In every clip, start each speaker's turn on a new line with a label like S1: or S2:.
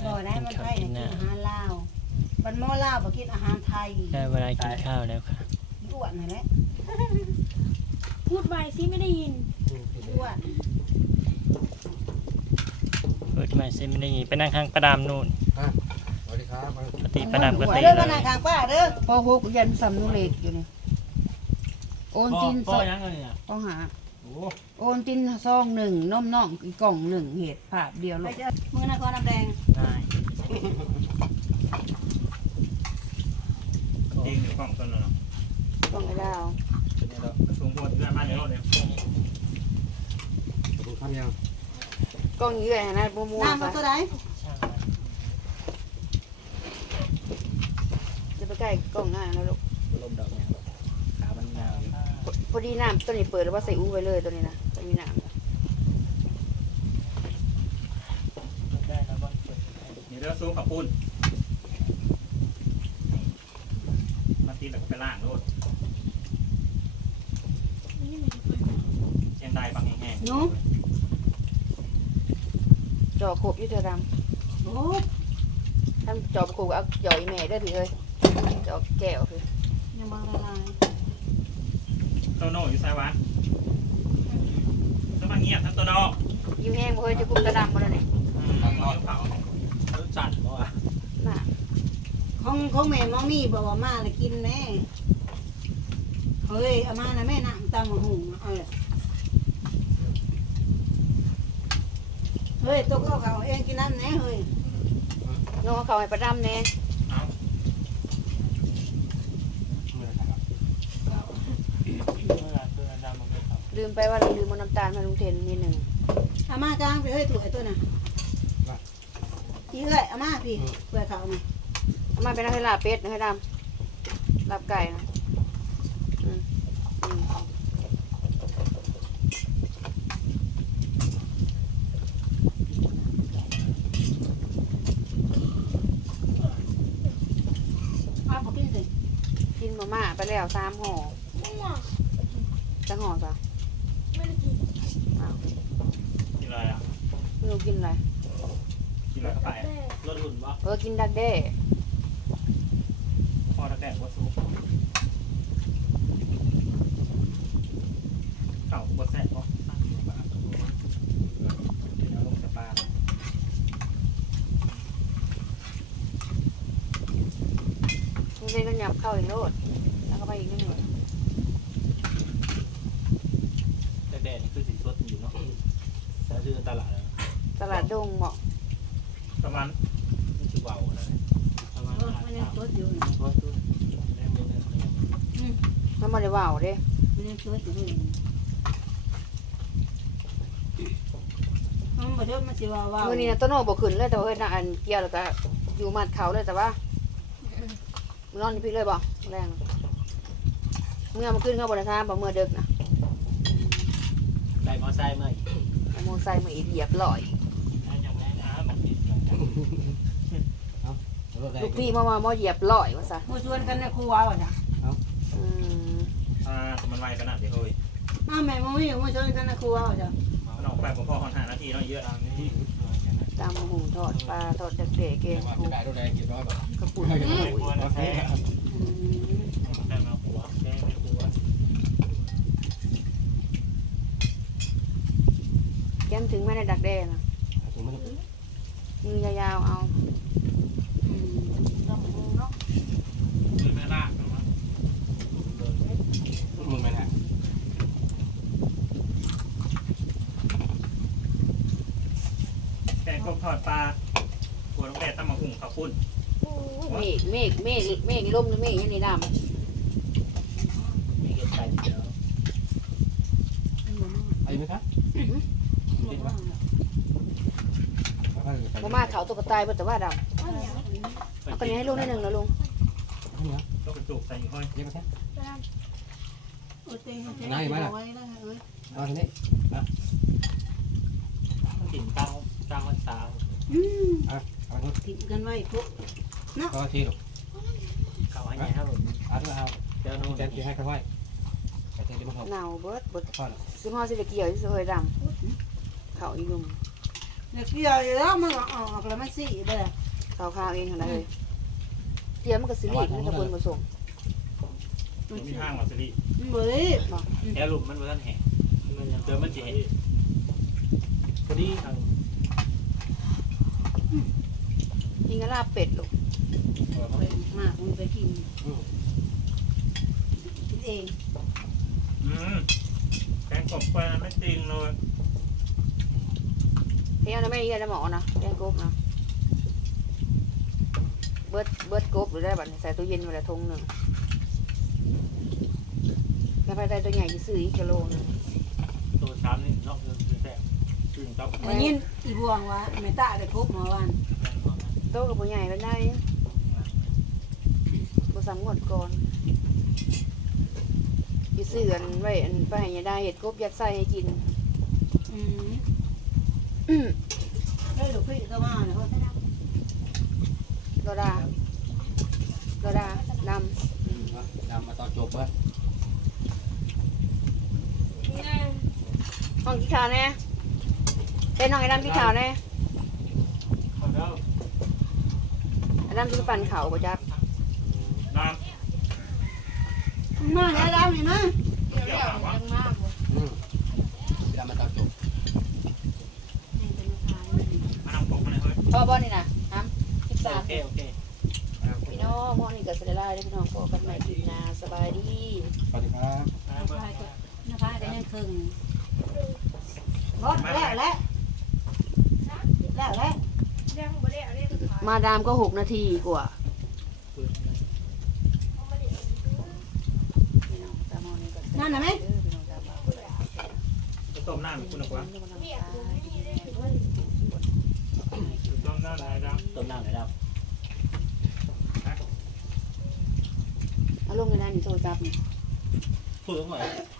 S1: ก่อนได้มันไทยกินอาหารลาวมันหม้อลาวบ่กินอาหารไทย
S2: ได้เวลากินข้าวแล้วค่ะ
S1: อ้วนนั่นแหละ
S3: พูดไปสิไม่ได้ยิน
S1: อ้วน
S2: เปิดมาซิไม่ได้ยินไปนั่งข้างประดามนู่น
S4: สวัสดีครับ
S2: ปกติประดามก็
S1: ไป
S2: ตี
S1: เด้อ
S2: เล
S1: มาย นั่งข้างป้าเด้อพอหกยันสำนุเล็กอยู่นี่โอนตินซอง
S2: ยังเลยอ่ะ
S1: ต้องหา
S4: โอ้
S1: โอนตินซองหนึ่งน้มน่องอีกกล่องหนึ่งเห็ดภาพเดียวลูกมือนครน้ำแดง
S2: ได้
S5: จริงอยู่กล้องต้นแล้วเนาะ
S1: กล่องไอ้ดาว
S5: สูงโพดเรื่องบ้านเดียวเลย
S4: ขอบคุณครับยัง
S1: กล่องนี้เลยนะมัวๆน้ำมันตัวไหน
S2: ช่าง
S1: จะไปใกล้กล่องหน้าแล้วลูก
S2: ลมดอกยังขามันหนาวอยู่
S1: พอดีน้ำตัวนี้เปิดแล้วว่าใส่อู้ไว้เลยตัวนี้นะตัวนี้น้ำ
S2: ได้แล้วบ้าง
S5: นี่เรื่องสูงกับปุ้นมาตีแล้วก็ไปล่างโลดเชียงรายบางแห่ง
S1: หนูจอขบอยู่เธอดำโอ้ท่านจอขบเอาจออีแม่ได้พี่เอ้ยจอแก้วพี่ยังบางละลาย
S5: โตโน่อยู่ไซวัดสมัครเงียบทั้งโตโน่
S1: ยิ้มแห้งบ่เฮ้ยจะกุมกระดำมาแล้วนี่
S5: นอนเผา
S2: รู้จัดเพราะว่า
S1: น่ะของแม่มอมี่บอกว่ามาเลยกินแม่เฮ้ยเอามานะแม่นั่งตำมะหุงเฮ้ยตกเอาเขาเองกินน้ำแน่เฮ้ยน้องเขาให้ประดำแน่
S5: เอา
S2: ดำมันไม่ครับ
S1: ลืมไปว่าลืมมันน้ำตาลมาลุงเทนนิดหนึ่งเอามากลางไปเฮ้ยถูกไอ้ตัวน่ะพี่เอ้ยเอามาพี่เพื่อเขาน่ะเอามาเป็นอะไรลาเป็ดนะให้ดำลาบไก่นะเอาพอกินสิกินมาม่าไปแล้ว3 ห่อ
S3: ไม่หมด
S1: จะห่อจ้ะ
S3: ไม่ได้กิน
S1: อ้าว
S5: กินอะไรอ่ะ
S1: ไม่รู้กินอะไร
S5: กินอะไรเข้าไป
S3: แต่
S2: รถหุ่นปะ
S1: กินดักแด้
S5: พ่อตะแกรงวัดซุปเก่าบดแซ่บก็สั่งลงมาเดี๋ยวลงสปา
S1: ลุงเทนก็ยับเข้าอีกโลดแล้วก็ไปอีกนิดหนึ่ง
S2: แต่แดดนี่คือสีสดอยู่เนาะแต่ชื่อตลาด
S1: ตลาดดงเหมาะ
S5: ประมาณ
S2: ไม่ชื่อเบาอะไรประมาณนั้น
S1: มันยังสดอยู่
S2: เพราะตัวแม่ไม่ได้
S1: มันไม่ได้ว่าวเด้มันยังสดอยู่เลยมันบ่เด้อมันสิว่าว่าวมื้อนี้นะต้นโนบ่ขึ้นเลยแต่ว่าเฮ้ยน่ะอันเกี่ยวแล้วก็อยู่มัดเขาเลยแต่ว่ามันนอนอยู่พี่เลยบ่แรงเมื่อมันขึ้นเข้าบ่ได้ทางบ่เมื่อดึกนะ
S2: ได้มอไซค์มาอีก
S1: เอามอไซค์มาอีเหยียบลอย
S2: อย่างแรกนะมันติดเสียงกัน
S1: ลูกพี่มาเหยียบลอยว่าซะบ่ชวนกันในครัวว่าจ้ะอืม
S5: มันไวขนาดนี้เฮ้ย
S1: มาแม่บ่มีมาชวนกันในครัวว่าจ้ะ
S5: มันออกไปผมพ่อคน5 นาทีเนาะเยอะ
S2: ตามนี้
S1: ตามหุงทอดปลาทอดเด็กๆเกง
S4: จะได้รถแดงกี่ร้อยบาท
S1: กระปุก
S2: ควรนะแท้แต่มาหัวแดงหัว
S1: แก้มถึงไม่ได้ดักแด้นะมือยาวๆเอาตำหุงเนาะ
S2: ไม่ลาก
S4: มึงไปไหน
S5: แกงกบทอดปลาหัวลงแดดตั้มมาหุ่งข้าวปุ้น
S1: เมฆลมหรือเมฆยังนี่น้ำ
S2: มีเกินไปเดียว
S4: ไปไหมครับ
S1: บ่มาเขาตกกระตายบ่แต่ว่าดำเอาคนนี้ให้ลุงได้หนึ่งนะลุง
S5: ต้องกระจุกใส่อยู่ห้อย
S4: เรียกมาแค่
S1: ไหนมาล่ะ
S4: เอาทีนี้
S2: มันติ่มกลางวันเสาร์
S4: เอาที
S1: ติดกันไว้ทุก
S4: เอาทีหรอก
S2: เขาให้ไงครับผม
S4: เอาทีเอา
S2: เจ้าโน่น
S4: แดงที่ให้เขาไว้ไปเทเดี๋ยวมาเขา
S1: หนาวเบิด
S4: พ่อ
S1: ซื้อห่อสิไปเกี่ยวที่สวยดำเขาอีลุมเนี่ยเกี่ยวแล้วมันก็ออกแล้วมันสีเด้อ
S6: ข้าวเองอะไรเลยเตรียมมันก็สิรีบมันกระบวนผสม
S5: มันมีห้างวัสดุ
S1: มันบ่ได้
S2: แค่หลุมมันบ่ทันแห้งเจอมันสิแห้งพอดีทาง
S6: กินกะลาเป็ดลูก
S1: มากมันไปกินกินเอง
S5: แกงกบไปไม่จริงเลย
S6: เที่ยวนะไม่เยี่ยนะหมอนะแกงกบนะเบิดกบหรือได้บัตรใส่ตู้เย็นไว้ละทงหนึ่งแม่ไปได้ตัวใหญ่ที่ซื้ออีกกิโลนึง
S2: ตัวช้ำนี่นอกคือแซ่บซึ่งต้อง
S1: อันนี้อีบวงว่าแม่ตาได้ครบมาวัน
S6: โตกับผู้ใหญ่เป็นได้บ่ซ้ำงวดก่อนที่ซื้ออันไว้อันไปให้ยายได้เห็ดกบยัดไส้ให้กิน
S1: ได้ลูกพี่ก็มาแล้ว
S6: โดดาด
S4: ดำมาตอนจบเว้ย
S6: ำห้องกี่ขาวแน่เป็นน้องไอ้ดำกี่ขาวแน่
S5: ขอเด้อ
S6: ไอ้ดำจะปั่นเขาประจับ
S5: น้
S1: มาแล้วดาวนี่มา
S5: ำเกี่ยวหางวะ
S4: ดำมาตอนจบ
S5: มาทำกบมาเลยเฮ้ย
S6: พ่อบ่นี่นะน้ำ
S2: โอ
S6: 13
S2: เคโอเค
S6: พี่น้องห้องนี้ก็เสร็จแล้วพี่น้องพบกันใหม่คลิปหน้าสบายดี
S4: สวัสดีครับ
S1: นะคะได้ยังครึ่งรถแล้วแล้ว
S3: เรียกบ่ได้เรียกขาย
S6: มาดามก็6 นาทีกว่าพี่น้องตามห้องนี้ก็เสร็จ
S1: นั่นน่ะไหม
S6: พี่น้องตามมา
S5: จะต้มหน้าคุณหรอกวะ
S3: เมียกูมีได้
S5: ต้มหน้าไหนด
S2: ต้มน้ำเลยครับ
S6: เอาลงในนั้นนี่โทรศัพท์นี่
S2: พูดตรงไหน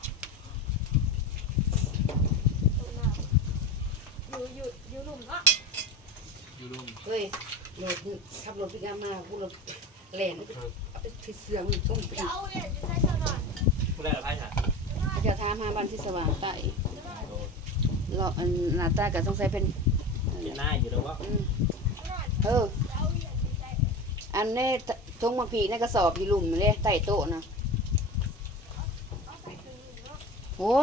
S3: อยู่หลุมเนาะ
S2: อยู่รุ่ม
S6: เฮ้ยรถขับรถพิกอัพมาพูดรถแหลนเอาไปทิศเสียงต้ม
S3: เดี๋ยวเอาเนี่ยจะใช้เท่าไหร่
S2: พูดได้หรือไพ่ค่ะ
S6: อาจารย์ถามหาบ้านที่สว่างใต้รออันหน้าตาก็ต้องใส่เป็น
S2: กินหน้าอยู่แล้วว่า
S6: อันนี้ทงมาผีในกระสอบอยู่หลุมเลยใต้โต๊ะนะโอ้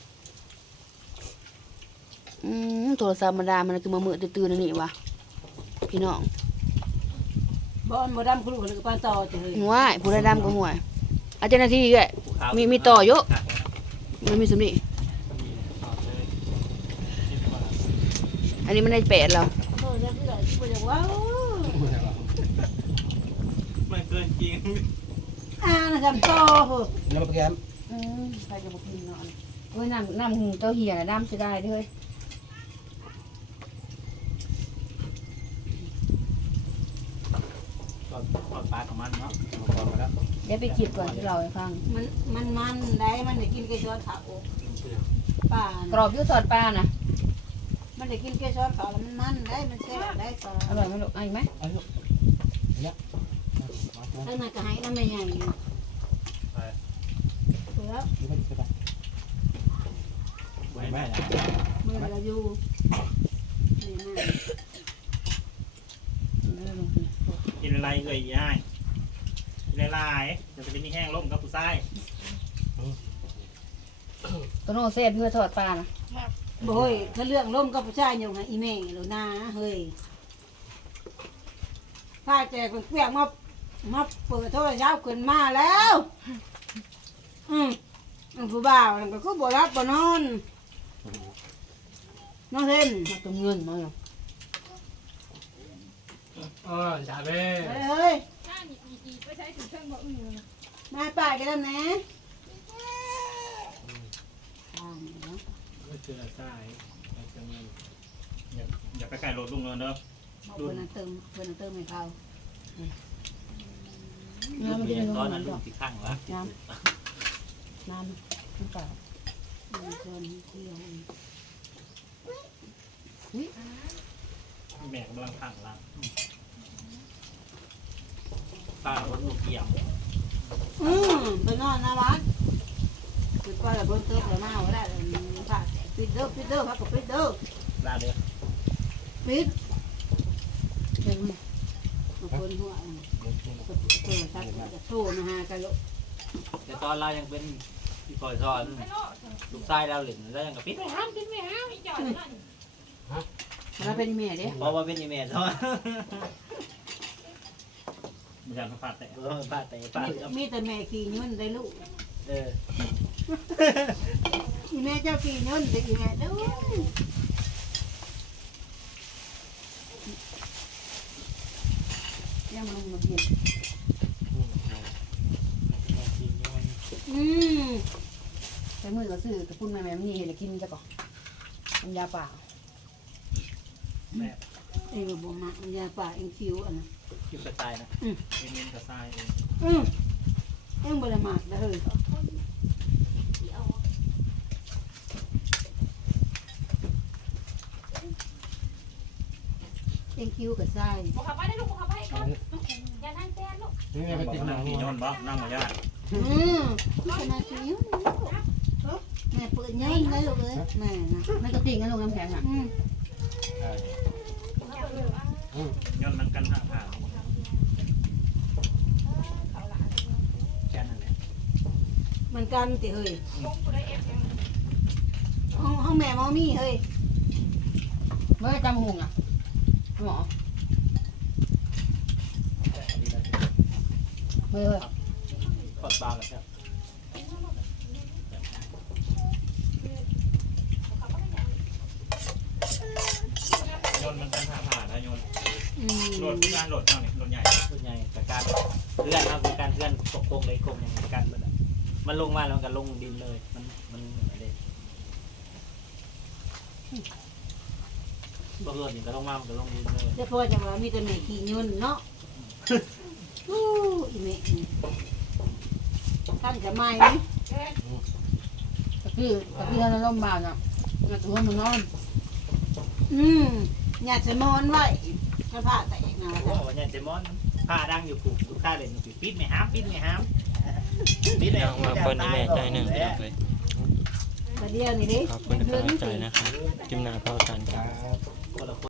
S6: โทรศัพท์ธรรมดามันคือมามือตื่นๆนี่วะพี่น้อง
S1: บอลบ่ดำครูหรือปานต่อจะเฮ้ย
S6: หัวไอ้ผู้ได้ดำก็หัวอาจารย์หน้าที่ก็มีต่อเยอะมันมีสำนีอันนี้มันได้8แล้ว
S1: โอ้ยจะคือบ่อยากว้าว
S5: ไม่เกินจริง
S1: นะครับต่อโห
S4: แล้วมาแกม
S6: ใครจะบอกกินนอนเฮ้ยน้ำหุงเต้าเหี่ยน้ำเสียดายด้วย
S2: ทอดปลาของมันเนาะ
S4: ก่อนมาแล้ว
S6: เดี๋ยวไปคิดก่อนที่เราให้ฟัง
S1: มันได้มันได้กินแกงซอสขาวป่าก
S6: รอบอยุ่ทอดปลานะ
S1: มันได้กินแกงซอสขาวแล้วมันได้มันแซ่บได้ต่อ
S6: อร่อยไหมลูกเอาอีกไหม
S4: เอาลูกเนี่ย
S1: ข้างในก็ให้น้ำไม่ใหญ่อยู่เผื่อ
S4: ดูไปดูไป
S2: ไว้แม่นะ
S1: มือเราอยู่นี่นะ
S5: กินอะไรเอ่ยย่ายกินอะไรจะเป็นนี่แห้งล่มกับผู้ชาย
S6: ตัวโน้เซ่บเพื่อทอดปลานะ
S1: โอ้ยถ้าเรื่องล่มกับผู้ชายอยู่ไงอีแม่หรือนาเฮ้ยผ้าแจกเปียกมาเปิดโทรศัพท์ขึ้นมาแล้วผู้บ่าวนั่นก็คือบ่รับบ่นอนน้องเล่น
S6: มาตุ้มเงินมาอยู่
S2: จ่าเบ้
S1: เฮ้ย
S3: ถ้าอีไปใช้ถึงเครื่องบ่อื่น
S1: มาป่ากันแล้วนะ
S2: ไม่เจอใต้จะเงิน
S5: อย่าไปไก่รถลุงเลยเด้อ
S1: เพื่อนเติมให้เขา
S6: น้ำมันจะเป็น
S2: ตอน
S6: น้ำ
S2: นั้น
S6: น้
S2: ลูกที่ข้างละ
S6: ำน้ำเปล่า
S1: เพื่อนเที่ยว
S5: แม่กำลังขังละ
S2: ป้าวัดลูกเกี่ยว
S1: ไปนอนนะวัดคือว่าเราเพิ่มเติมเลยมาว่าได้ผ่าปิดเด้อพักกับปิดเด้อ
S2: ลาเด้อ
S1: ปิดเดี๋ยวมาคนหัวชักจะโทรมาหากันลูก
S2: แต่ตอนเรายังเป็นพี่ปอยซอนลูกชายเราเหลินแล้วยังกับปิด
S1: เราเป็นแม่เด้
S2: เพราะว่าเป็นอีเมลเนาะ
S5: มันจะฟาดแต่
S2: ป้าแต่ป้า
S1: มีแต่แม่ขี่เงินได้ลูก
S2: เออ
S1: อีแม่เจ้าขี่เงินแต่อีแม่เด้อยังลงมาเพียนแต่มือก็ซื้อกระปุ้นแม่มีเห็นกินจะก่อนมันยาเปล่าเอ้ยบ่มามันยาเปล่าเองคิวอันนั้น
S2: คิวกระจายนะ
S5: เน้นกระซายเอง
S1: เอ็งบ่ได้มากได้อเฮ้ยเอ็งคิวกับไส้
S3: บอกขับไปได้ลูกบอกขับไปก่อนอย่านั่งแฟนลูก
S4: นี่ไง
S5: บ
S4: ไป
S5: อก
S4: ติดห
S5: นั่
S4: นั
S5: ง
S4: ง
S5: ขี่ย้อนบ่นั่งหัวยา
S1: ขนาดคิวแม่เปิดเงินเลยลูกเอ้ยแม่นะ
S6: นั่นก็ติ่งกันลงน้ำแข็งอ่ะ
S5: ย้อนมันกันห่างห่าง
S2: แค่นั้นแหละ
S1: มันกันติเฮ้ยห้องแม่มอมี่เฮ้ย
S6: เมื่อจำหุงอ่ะหมอเมื่อ
S2: ปอดบางแล้ว
S5: ย้อนมันกันห่างห่างนะย้อนโหลดที่การโหลดเท่านี้โหลดใหญ่
S2: ส่วนใหญ่จากการเลื่อนนะคือการเลื่อนตกโคงเลยโคงอย่างการมันลงมาแล้วมันก็ลงดินเลยมันเหมือนเลยบ่เลื่อนนี่ก็ลงมามันก็ลงดินเลย
S1: แต่พ่อจะว่ามีแต่แม่ขี่เงินเนาะอีแม่ท่านจะไม่
S6: ก็คือเราล่มบานอ่ะงานตัวมันนอน
S1: อยากจะนอนไว้กระเพาะแตกนะ
S2: โอ้วันนี้เจมอนผ้าดังอยู่ผูกลูกค้าเลยอยู่ปิดไม่ห้ามปิดไม่ห้ามปิดเลย
S7: มาคนที่แม่ใจหนึ่งพี่น้องเลย
S1: แต่เดียวนี่ดิ
S7: ขอบคุณกำลังใจนะครับจิมนาพอกัน
S4: ครับ
S2: คนละคน